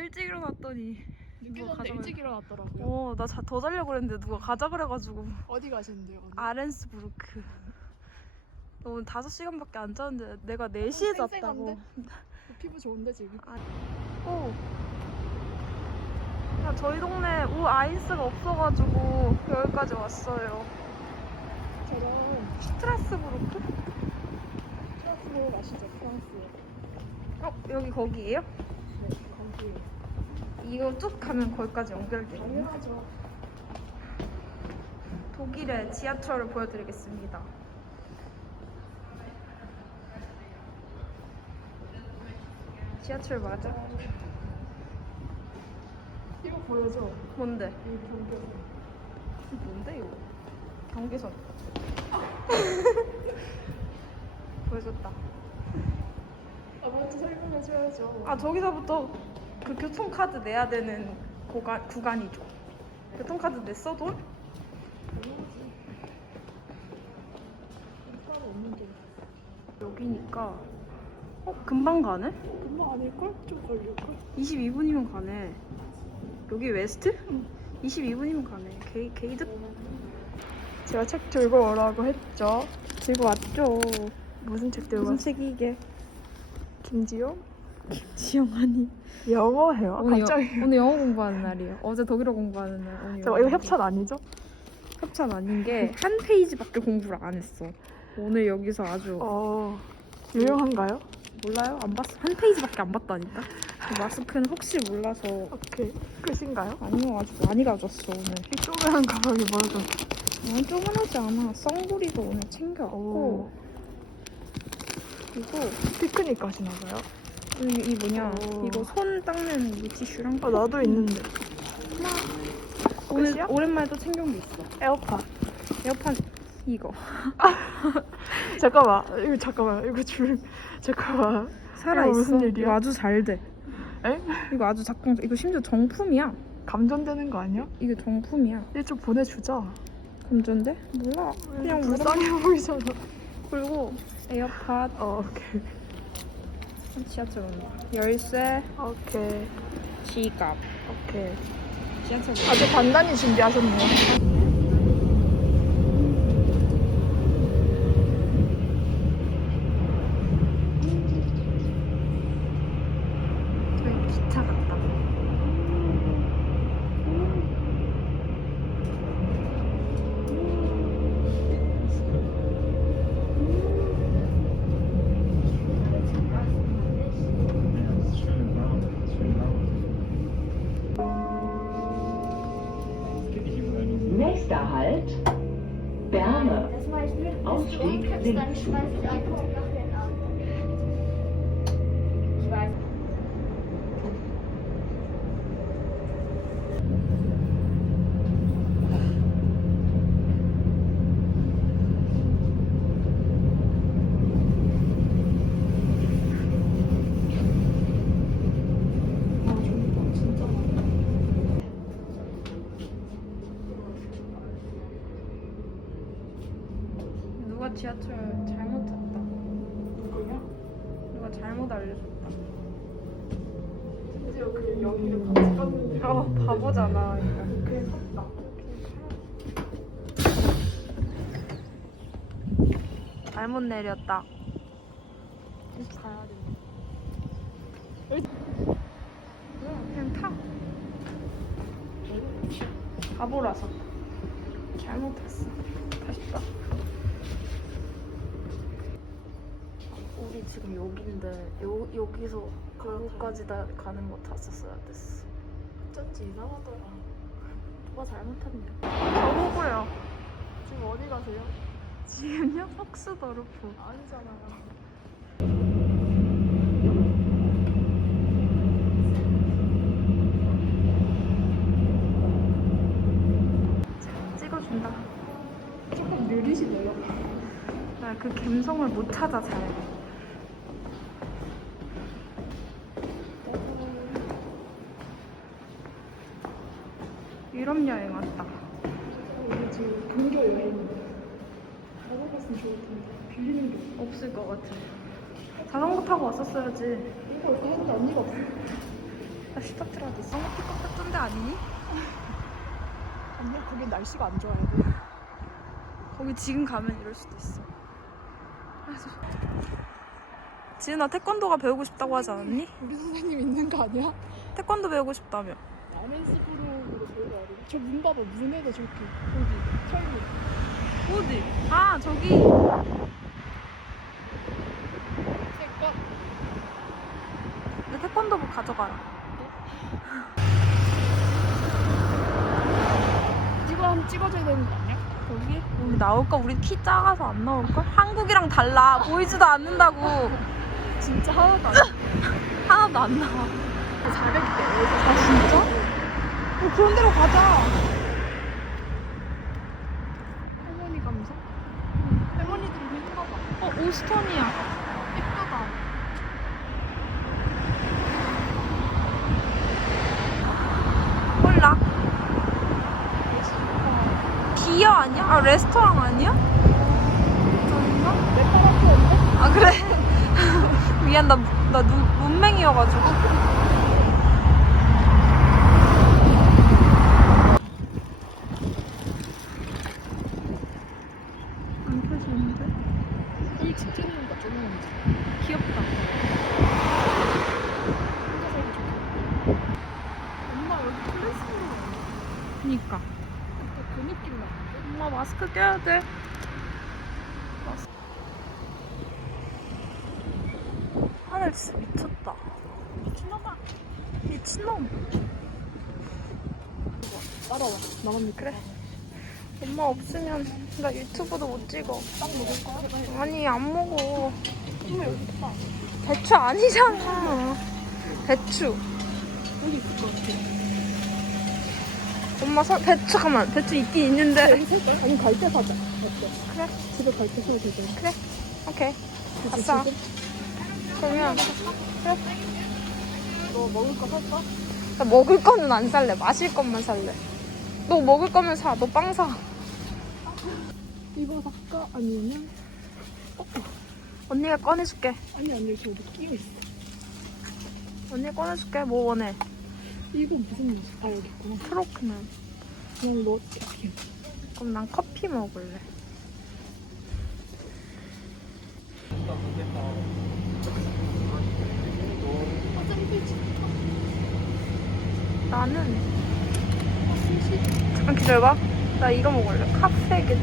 일찍 일어났더니 늦게 누가 잤는데 가져가요? 일찍 일어났더라고요. 어 나 더 자려고 그랬는데 누가 가자 그래가지고 어디 가시는데요? 오늘? 아렌스부르크 너 오늘 5시간밖에 안 잤는데 내가 4시에 쌩쌩한데? 잤다고 피부 좋은데 지금? 오. 야, 저희 동네 우 아이스가 없어가지고 여기까지 왔어요 저런 스트라스부르크? 프랑스로 마시죠 프랑스. 어 여기 거기예요? 네 거기. 이거 쭉 가면 거기까지 연결돼요 당연하죠. 독일의 지하철을 보여드리겠습니다. 지하철 맞아? 이거 보여줘. 뭔데? 이 경계선. 뭔데 이거? 경계선. 보여줬다. 아 먼저 설명해줘야죠. 아 저기서부터 그 교통카드 내야 되는 구간, 구간이죠. 교통카드 냈어 돈? 여기니까 어 금방 가네? 금방 아닐걸? 좀 걸릴걸? 22분이면 가네. 여기 웨스트? 22분이면 가네. 게이 게이드 제가 책 들고 오라고 했죠. 들고 왔죠. 무슨 책 들고 무슨 왔어요? 책이 이게? 김지 용? 지영아니. 영어 해요? 오늘, 갑자기. 영, 오늘 영어 공부하는 날이에요. 어제 독일어 공부하는 날. 오늘 저 영어 이거. 협찬 아니죠? 협찬 아닌 게 한 페이지밖에 공부를 안 했어. 오늘 여기서 아주 어 유용한가요? 몰라요? 안 봤어. 한 페이지밖에 안 봤다니까. 그 마스크는 혹시 몰라서 오케이 끝인가요? 아니요 아주 많이 가졌어 오늘. 이 조그만 가방이 뭐죠? 너무 조그하지 않아. 썬구리도 오늘 챙겨왔고 오 그리고 피크닉 가시나 봐요? 이, 이 뭐냐 오. 이거 손 닦는 이 티슈랑 아 나도 있는데 오늘 끝이야? 오랜만에 또 챙겨온 게 있어. 에어팟 에어팟 이거 잠깐만 이거 잠깐만 이거 줄 잠깐만 살아 이거 있어. 무슨 일이야? 이거 아주 잘 돼. 에? 이거 아주 작동. 이거 심지어 정품이야. 감전되는 거 아니야? 이게 정품이야. 얘 좀 보내주자 금전데? 몰라. 그냥 물어. 불쌍해 보이잖아 그리고 에어팟 어 오케이 지하철 온다. 열쇠, 오케이 지갑. 오케이 지하철. 아주 단단히 준비하셨네요 Fahne. Ausstieg links. 여기를 같이 갔는데 어, 바보잖아. 그냥 샀다 잘못 내렸다. 가야 돼 그냥 타. 바보라서. 잘못했어. 다시 타. 우리 지금 여기인데 요, 여기서 거기까지 다 가는 거 탔었어야 됐어. 어쩐지 이상하더라 누가 잘못했냐? 저보고요 지금 어디 가세요? 지금요? 폭스더르프. 아니잖아요 찍어준다. 조금 느리시네요 나 그 감성을 못 찾아 잘. 유럽 여행 왔다. 우리 지금 동교 여행인데 먹어봤으면 좋을 텐데 빌리는 게 없을 것 같아. 자전거 타고 왔었어야지. 이거 이렇게 했는데 언니가 없어 아 스타트라도 너무 삐걱삐걱 데 아니니? 아니야 거기 날씨가 안 좋아야 돼. 거기 지금 가면 이럴 수도 있어. 그래서 지은아 태권도가 배우고 싶다고 하지 않았니? 우리 선생님 있는 거 아니야? 태권도 배우고 싶다며. 라멘스 브로 으로 배우러 돼. 저문 봐봐 문에다 저렇게 거기 철문. 어디? 아 저기. 색깔. 내 태권도복 가져가라. 이거 한번 찍어줘야 되는 거 아니야? 여기? 우리 나올까? 우리 키 작아서 안 나올까? 한국이랑 달라. 보이지도 않는다고. 진짜 하나도 안 돼. 하나도 안 나와. 400대. 아 진짜? 어, 그런 데로 가자. 할머니 감성? 할머니들이 힘가 봐. 어 오스턴이야. 예쁘다. 몰라. 기어 아니야? 아 레스토랑 아니야? 아 그래? 미안 나, 나 눈, 문맹이어가지고 안 펴지는데? 일찍 찍는 거 찍는 거. 귀엽다 혼자 살기 좋겠다. 엄마 여기 클래스룸 아니야? 그니까 그, 그 느낌 나는데? 엄마 마스크 껴야 돼 하늘 진짜 미쳤다 미친놈아. 미친놈 따라와. 나만 믿고. 그래. 엄마 없으면 나 유튜브도 못 찍어 빵 먹을 거야? 아니 안 먹어 엄마 여기 있다. 배추 아니잖아 배추 여기 있을 것 같아. 엄마 서, 배추 잠깐만 배추 있긴 있는데? 아니 갈 때 사자. 어때? 그래 집에 갈 때 사도 되잖아. 오케이 그치, 아싸. 그러면 너 먹을 거 살까? 나 먹을 거는 안 살래 마실 것만 살래 너 먹을 거면 사 너 빵 사 이거 살까? 아니면 언니가 꺼내줄게 아니 아니 저기 끼어 있어. 언니 꺼내줄게 뭐 원해 이거 무슨 맛이야? 아 여기 있구나. 프로크는 그냥 너 커피. 그럼 난 커피 먹을래. 나는 잠깐 기다려봐 나 이거 먹을래 카페 게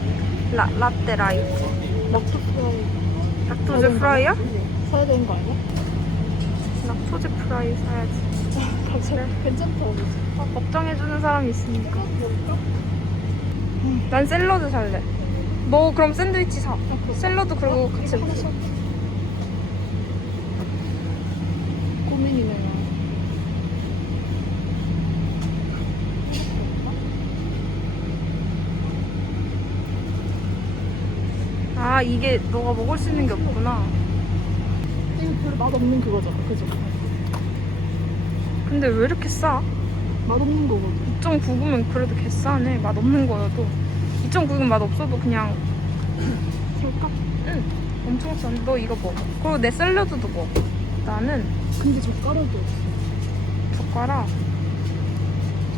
라, 라떼 라이트 막차 프라이. 락토즈 프라이야? 사야 되는 거 아니야? 락토즈 프라이 사야지 갑자기 괜찮다. 아, 걱정해주는 사람이 있으니까 먹을까? 난 샐러드 살래 너 그럼 샌드위치 사 샐러드 그리고 같이 이거 하나 사. 고민이네요. 아 이게 너가 먹을 수 있는 게 없구나 이거 별로 맛 없는 그거잖아. 그죠? 근데 왜 이렇게 싸? 맛 없는 거거든. 2.99면 그래도 개싸네 맛 없는 거여도 2.99면 맛 없어도 그냥 살까? 응 엄청 싸네 너 이거 먹어 그리고 내 샐러드도 먹어 나는 근데 젓가락이 없어. 젓가락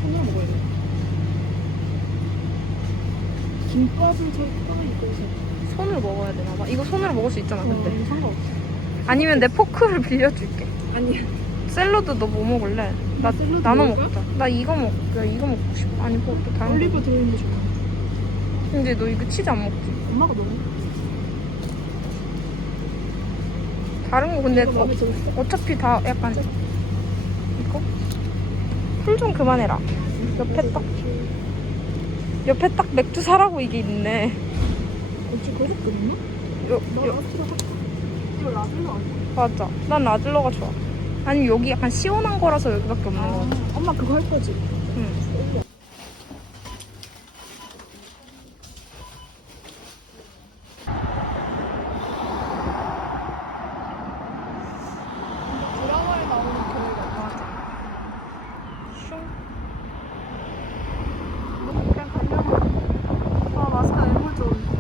손으로 먹어야 돼. 김밥을 살까? 이거 살까? 손으로 먹어야 되나 봐 이거 손으로 먹을 수 있잖아 근데 어, 상관없어. 아니면 내 포크를 빌려줄게 아니. 샐러드 너 뭐 먹을래? 나 샐러드 나눠 먹을까? 먹자 나 이거 먹, 나 이거 먹고 싶어 아니 뭐 또 다른 거 올리브 들어있는 게 좋아. 근데 너 이거 치즈 안 먹지? 엄마가 먹어. 다른 거 근데 이거 어, 마음에? 어차피 다 약간 이거? 풀 좀 그만해라 옆에 딱 옆에 딱 맥주 사라고 이게 있네 그렇게 끊나? 요, 나 요? 이거 라벨로 아니야? 맞아 난 라들러가 좋아 아니 여기 약간 시원한 거라서 여기밖에 없는 거 같아 아, 엄마 그거 할 거지? 응. 드라마에 나오는 걔네가 맞아 슝 그냥 가려고 아 마스크 너무 좋은데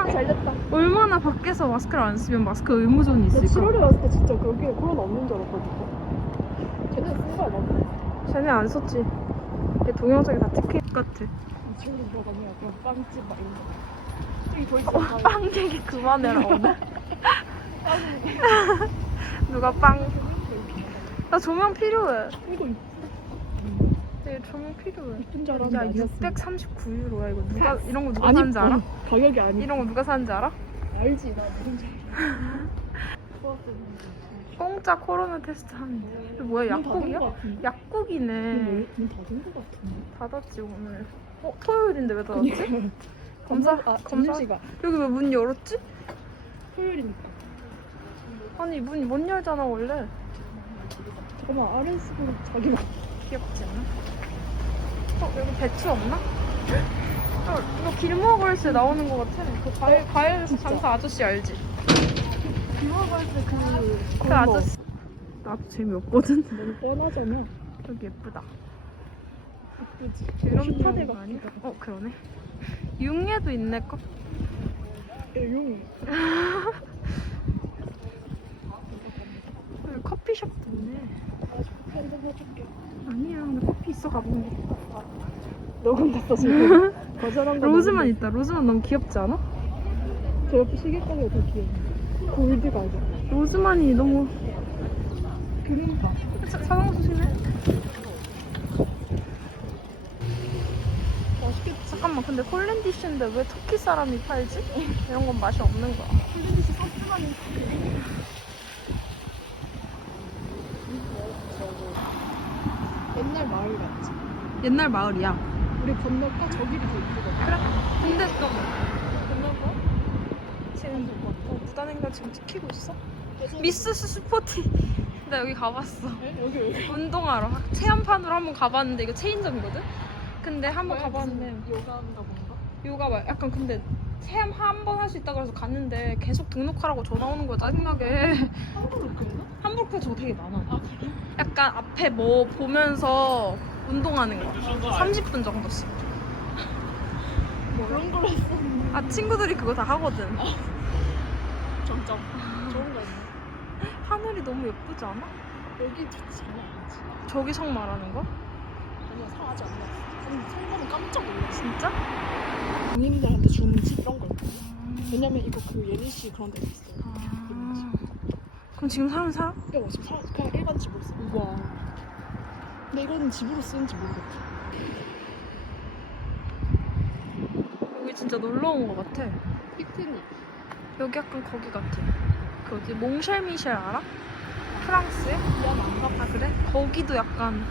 얼마 잘 됐다. 얼마나 밖에서 마스크를 안 쓰면 마스크 의무존이 나 있을까? 7월에 왔을 때 진짜 거기에 코로나 없는 줄 알았거든. 쟤네 쓴 거야 막. 쟤네 안 썼지. 얘 동영상에 다것 같아. 이 친구 뭐가냐 그냥 빵집 막 이런 거. 저기 더 있어. 어, 빵 얘기 그만해라 오늘. 누가 빵? 나 조명 필요해. 이거 네, 조명 필요해. 이쁜 줄 야, 알았는데 639유로야 이거 누가 이런 거 누가 아니, 사는지 알아? 어, 가격이 아니. 이런 거 누가 사는지 알아? 알지 나 무슨. 공짜 코로나 테스트 하는데. 이거 뭐야 약국이야? 약국이네. 문 같은데. 닫았지 오늘. 어 토요일인데 왜 닫았지? 검사 아, 검사 점심시간. 여기 왜 문 열었지? 토요일이니까. 아니 문 못 열잖아 원래. 잠깐만 아래에서도 자기만. 귀엽지 않아? 어 여기 배추 없나? 어, 이거 길먹을새 나오는 거 같아. 그 과일 과일 진짜. 장사 아저씨 알지? 비워갈 때그 그 아저씨. 나도 재미없거든. 너무 뻔하잖아. 여기 예쁘다. 예쁘지. 이런 파대가 아니야? 어 그러네. 융예도 있네 거. 용이. 여기 커피숍도 있네. 아직 커피 한잔 사줄게. 아니야, 나 커피 있어 가본데. 녹음 됐어 지금. 거절한 거. 로즈만 있다. 로즈만 너무 귀엽지 않아? 저 옆에 시계 가게 더 귀여워. 골드 가게. 로즈만이 너무. 사- 사장 조심해. 맛있겠지. 잠깐만, 근데 홀랜디쉬인데 왜 터키 사람이 팔지? 이런 건 맛이 없는 거야. 홀랜디시 소스만이. 옛날 마을 같지. 옛날 마을이야. 우리 건널까? 저 길이 더 이쁘거든. 그래? 근데 또 건널까? 지금 어, 무단횡단 지금 찍히고 있어? 미스스 스포티. 나 여기 가봤어. 여기 여기. 운동하러 체험판으로 한번 가봤는데 이거 체인점이거든? 근데 한번 가봤는데 요가인가 뭔가? 요가 막 약간 근데 체험 한 번 할 수 있다 그래서 갔는데 계속 등록하라고 전화 오는 거야 짜증나게 한국으로 그랬나? 함부르크 저거 되게 많아 아 그래? 약간 앞에 뭐 보면서 운동하는 거 30분 정도씩 뭐 그런 걸 했어. 아 친구들이 그거 다 하거든 점점. 좋은 거 있네. 하늘이 너무 예쁘지 않아? 여기 좋지 않아? 저기 성 말하는 거? 아니야 상하지 않아. 성- 성공은 깜짝 놀랐어. 진짜? 군인들한테 주는 집 이런 거. 왜냐면 이거 그 예니 씨 그런 데 있어요. 아... 그럼 지금 사람 살아? 야, 지금 사, 그냥 일반 집으로 써. 우와. 근데 이거는 집으로 쓰는지 모르겠다. 여기 진짜 놀러 온거 같아 피크닉. 여기 약간 거기 같아 그 어디 몽쉘미셸 알아? 프랑스에? 미안 안 가. 아 그래? 거기도 약간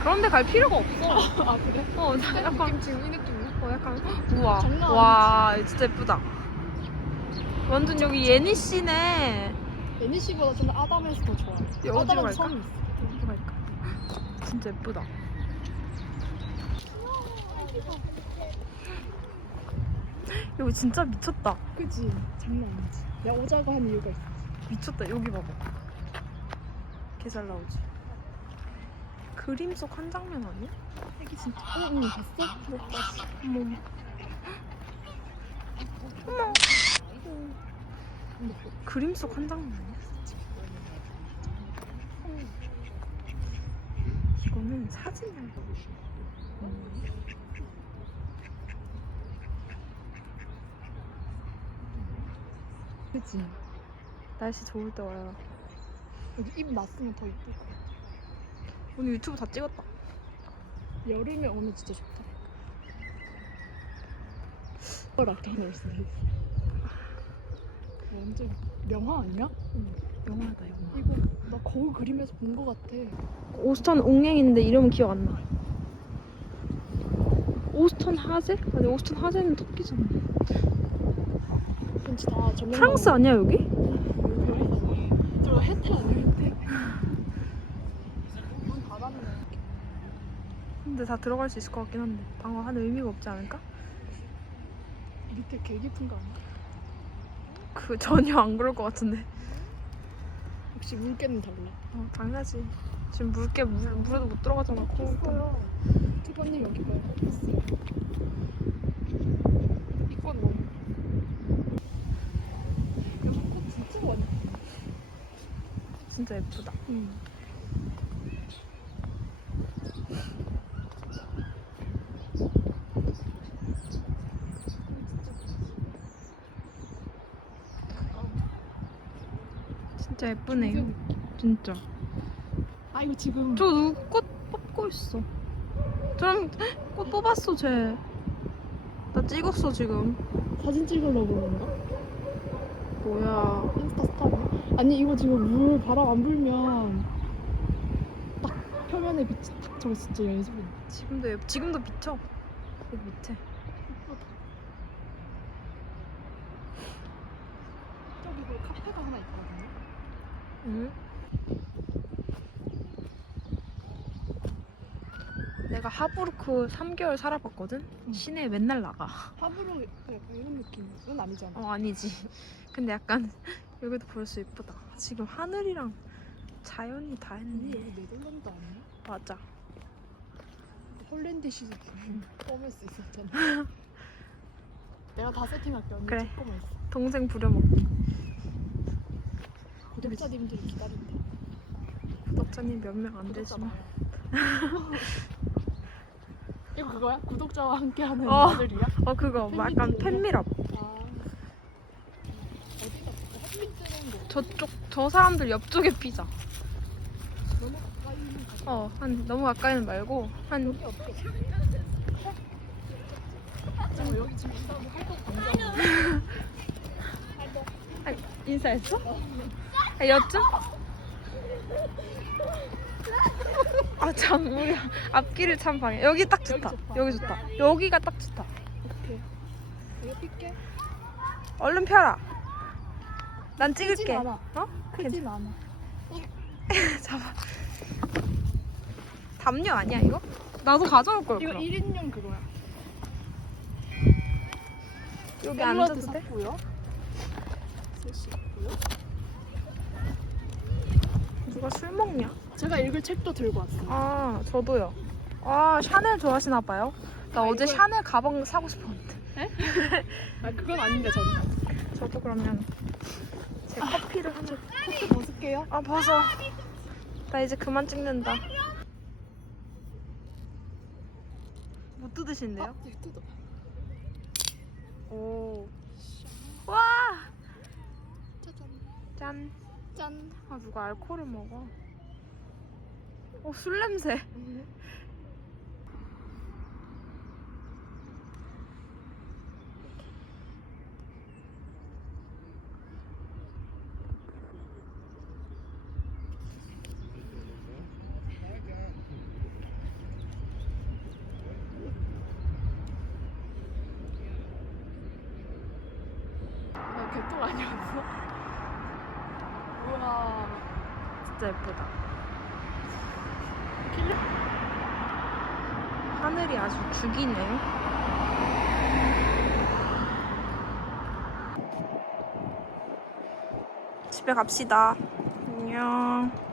그런 데 갈 필요가 없어 아 그래? 어나 약간 느낌 지금 이 느낌이야? 어 약간 우와 장난 와 진짜 예쁘다 완전 여기 예니 씨네 예니 씨보다 좀 아담해서 더 좋아. 어디로 아담한 갈까? 성이 있어. 진짜 예쁘다 여기 진짜 미쳤다 그지? 장난 아니지. 내가 오자고 한 이유가 있어. 미쳤다 여기 봐봐 개 잘 나오지 그림 속 한 장면 아니야? 애기 진짜. 응, 응, 봤어? 못 봤어. 어머 어머 그림 속 한 장면 아니야? 이 거는 사진이야 그지? 날씨 좋을 때 와요 여기 입 났으면 더 이쁠 거야. 오늘 유튜브 다 찍었다 여름에 오면 진짜 좋다. 락터널스 완전 명화 아니야? 영화다 영화 이거 나 거울 그림에서 본거 같아. 오스턴 옹행인데 이름은 기억 안 나. 오스턴 하제? 아니 오스턴 하제는 터키잖아. 왠지 다 전면. 프랑스 아니야 여기? 저 혜태 아니야 혜태? 문 닫았네. 근데 다 들어갈 수 있을 것 같긴 한데 방어 하는 의미가 없지 않을까? 밑에 개 깊은 거 아니야? 그 전혀 안 그럴 것 같은데. 역시 물개는 달라. 어 당연하지. 지금 물개 물 물에도 못 들어가잖아. 했어요. 투번님 여기 봐요. 이건 너무. 여기 꽃 진짜 많이. 진짜 예쁘다. 응. 진짜 예쁘네요. 진짜. 아 이거 지금 저 누구 꽃 뽑고 있어. 저랑 꽃 뽑았어 쟤. 나 찍었어 지금. 사진 찍으려고 그런가? 뭐야. 인스타 스타네. 아니 이거 지금 물 바람 안 불면 딱 표면에 비치 딱 저거 진짜 연습이. 지금도 예- 지금도 비쳐. 여기 밑에. 저기 그 카페가 하나 있거든요. 응? 내가 하부르크 3개월 살아봤거든? 응. 시내에 맨날 나가. 약간 이런 느낌은 아니잖아. 어, 아니지. 근데 약간 여기도 벌써 예쁘다. 지금 하늘이랑 자연이 다 언니 했네. 여기 네덜란드 아니야? 맞아. 홀랜드 시즌 껌을 수 있었잖아. 내가 다 세팅할게 언니 그래. 조금만 있어. 동생 부려먹기. 구독자님들이 기다린다. 구독자님 몇 명 안 되지만. 많아요. 이거 그거야? 구독자와 함께하는 어. 아들이야? 어, 그거 뭐 약간 팬미럽. 아 어디가 햇빛 뜨는 거 저쪽, 저 사람들 옆쪽에 피자. 너무 가까이 있는 거 어, 한 너무 가까이는 말고, 한, 여기 어떻게 잠깐 여기 지금 활동 광장 한 인사했어? 아, 여쯤? 아, 참, 우리 앞길을 참 방해. 여기 딱 좋다. 여기 좋다. 여기 좋다. 여기가 딱 좋다. 오케이 이거 낄게 얼른 펴라. 난 찍을게. 않아 어? 크진 않아 잡아. 담요 아니야 이거? 나도 가져올 걸 이거 그럼. 1인용 그거야 여기 앉아도 돼? 샀고요 셋이 있고요 누가 술 먹냐? 제가 읽을 책도 들고 왔어요 아 저도요. 아 샤넬 좋아하시나 봐요. 나 아, 어제 이걸- 샤넬 가방 사고 싶었는데. 아 그건 아닌데 저는 저도 그러면 제 커피를 하나. 코트 벗을게요 아 벗어. 나 이제 그만 찍는다. 못 뜯으신대요? 아, 오. 와. 짜잔 짠. 짠 아 누가 알코올을 먹어? 어술 냄새. 나 개똥 아니었어? 우와 진짜 예쁘다. 하늘이 아주 죽이네. 집에 갑시다. 안녕.